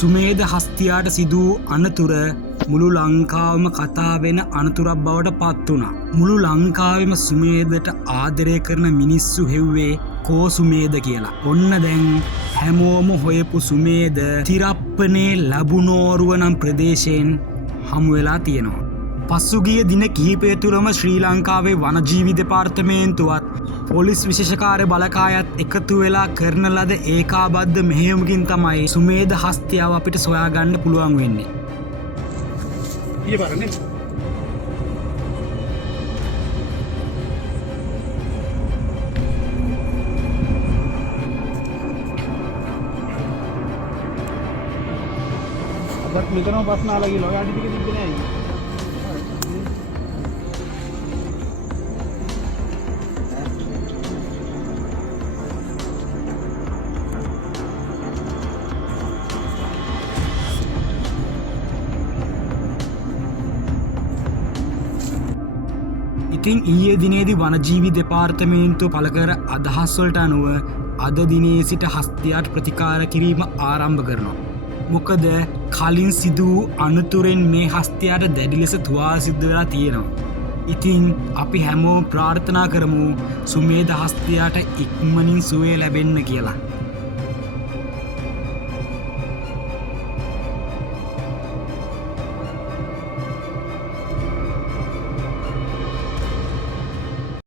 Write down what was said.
සුමේධ හස්තියාට සිදු අනතුර මුළු ලංකාවම කතා වෙන අනතුරක් බවට පත් වුණා. මුළු ලංකාවෙම සුමේධට ආදරය කරන මිනිස්සු හෙව්වේ කෝ සුමේධ කියලා. ඔන්න දැන් හැමෝම හොයපු සුමේධ තිරප්පනේ ලැබුණෝරුව නම් ප්‍රදේශයෙන් හමු වෙලා තියෙනවා. පසුගිය දින කිහිපය තුළම ශ්‍රී ලංකාවේ වනජීවි දෙපාර්තමේන්තුවත් පොලිස් විශේෂකාර්ය බලකායත් එකතු වෙලා කරන ලද ඒකාබද්ධ මෙහෙයුමකින් තමයි සුමේධ හස්තියාව අපිට සොයාගන්න පුළුවන් වෙන්නේ. අපත් මෙතනම ප්‍රශ්නාලා කියලා ඔයාට ටික තිබ්බේ නෑ. ඉතින් ඊයේ දිනේදී වනජීවි දෙපාර්තමේන්තුව පළ කර අදහස් වලට අනුව අද දිනේ සිට හස්තියාට ප්‍රතිකාර කිරීම ආරම්භ කරනවා. මොකද කලින් සිදු වූ අනතුරෙන් මේ හස්තියාට දැඩි ලෙස තුවාල සිද්ධ වෙලා තියෙනවා. ඉතින් අපි හැමෝම ප්‍රාර්ථනා කරමු සුමේධ හස්තියාට ඉක්මනින් සුවය ලැබෙන්න කියලා.